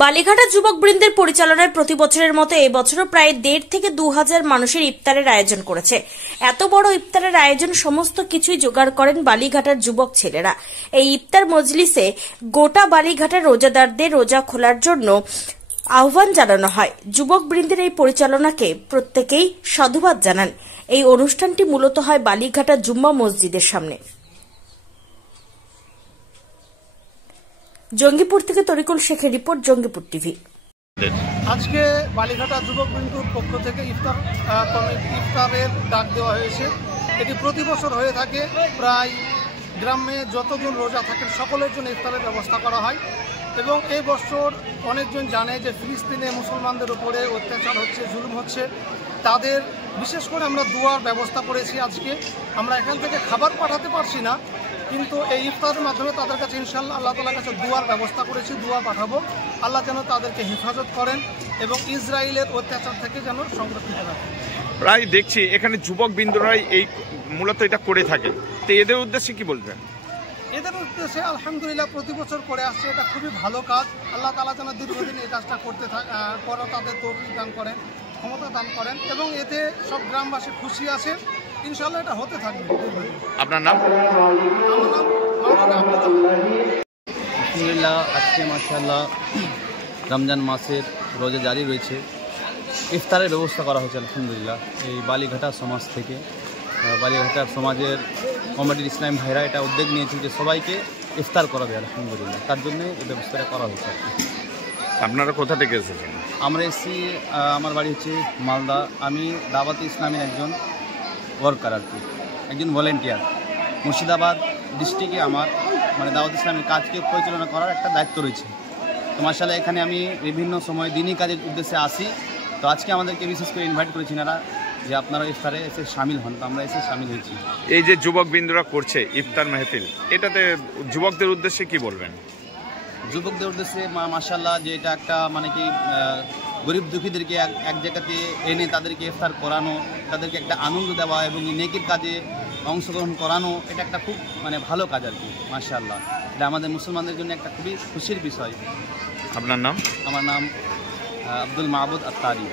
বালিঘাটা যুবক বৃন্দের পরিচালনায় প্রতি বছরের মতো এই বছরও প্রায় ১৫০০ থেকে ২০০০ মানুষের ইফতারের আয়োজন করেছে। এত বড় ইফতারের আয়োজন সমস্ত কিছুই জোগাড় করেন বালিঘাটার যুবক ছেলেরা। এই ইফতার মজলিসে গোটা বালিঘাটার রোজাদারদের রোজা খোলার জন্য আহ্বান জানানো হয়। যুবক বৃন্দের এই পরিচালনাকে প্রত্যেকেই সাধুবাদ জানান। এই অনুষ্ঠানটি মূলত হয় বালিঘাটা জুম্মা মসজিদের সামনে। জঙ্গিপুর থেকে তরিকুল শেখের রিপোর্ট, জঙ্গিপুর টিভি। আজকে বালিঘাটা যুবক বৃন্দুর পক্ষ থেকে ইফতারের ডাক দেওয়া হয়েছে। এটি প্রতি বছর হয়ে থাকে। প্রায় গ্রামে যতজন রোজা থাকেন সকলের জন্য ইফতারের ব্যবস্থা করা হয় এবং এই বছর অনেকজন জানে যে ফিলিস্তিনে মুসলমানদের উপরে অত্যাচার হচ্ছে, জুলুম হচ্ছে। তাদের বিশেষ করে আমরা দুয়ার ব্যবস্থা করেছি। আজকে আমরা এখান থেকে খাবার পাঠাতে পারছি না, কিন্তু এই ইফতারের মাধ্যমে তাদের কাছে ইনশাআল্লাহ আল্লাহ তাআলার কাছে দুয়ার ব্যবস্থা করেছি। দুয়া পাঠাবো, আল্লাহ যেন তাদেরকে হেফাজত করেন এবং ইসরায়েলের অত্যাচার থেকে যেন সংরক্ষিত রাখেন। প্রায় দেখছি এখানে যুবক বিন্দুরাই এই মূলত এটা করে থাকে, তো এদের উদ্দেশ্যে কি বলবেন? এদের উদ্দেশ্যে আলহামদুলিল্লাহ প্রতি বছর করে আসছে, এটা খুবই ভালো কাজ। আল্লাহ তাআলা যেন দীর্ঘদিন এই কাজটা করতে করে তাদের তৌফিক দান করেন, ক্ষমতা দান করেন এবং এতে সব গ্রামবাসী খুশি আছে। ইনশাআল্লাহ এটা হতে থাকবে। আপনার নাম? আমার নাম মাওলানা আব্দুল। আলহামদুলিল্লাহ আজকে মাশাআল্লাহ রমজান মাসের রোজা জারি রয়েছে। ইফতারের ব্যবস্থা করা হয়েছে আলহামদুলিল্লাহ এই বালিঘাটা সমাজ থেকে। বালিঘাটার সমাজের কমিটির ইসলাম ভাইরা এটা উদ্যোগ নিয়েছে যে সবাইকে ইফতার করাবে আলহামদুলিল্লাহ, তার জন্য এই ব্যবস্থাটা করা হয়েছে। আপনারা কোথা থেকে এসেছেন? আমরা এসেছি, আমার বাড়ি হচ্ছে মালদা। আমি দাওয়াতে ইসলামের একজন ওয়ার্কার আর কি, একজন ভলেন্টিয়ার। মুর্শিদাবাদ ডিস্ট্রিক্টে আমার দাওয়াত ইসলামের কাজকে পরিচালনা করার একটা দায়িত্ব রয়েছে। তো মাশাআল্লাহ এখানে আমি বিভিন্ন সময় দিনই কাজের উদ্দেশ্যে আসি। তো আজকে আমাদেরকে বিশেষ করে ইনভাইট করেছেন এরা যে আপনারা ইফতারে এসে সামিল হন। তো আমরা এসে সামিল হয়েছি। এই যে যুবক বিন্দুরা করছে ইফতার মেহফিল, এটাতে যুবকদের উদ্দেশ্যে কি বলবেন? যুবকদের উদ্দেশ্যে মাশাআল্লাহ যে এটা একটা কি গরিব দুঃখীদেরকে এক জায়গাতে এনে তাদেরকে ইফতার করানো, তাদেরকে একটা আনন্দ দেওয়া এবং নেকির কাজে অংশগ্রহণ করানো, এটা একটা খুব ভালো কাজ আর কি। মাশাআল্লাহ এটা আমাদের মুসলমানদের জন্য একটা খুবই খুশির বিষয়। আপনার নাম? আমার নাম আব্দুল মাহবুদ আত্তারি।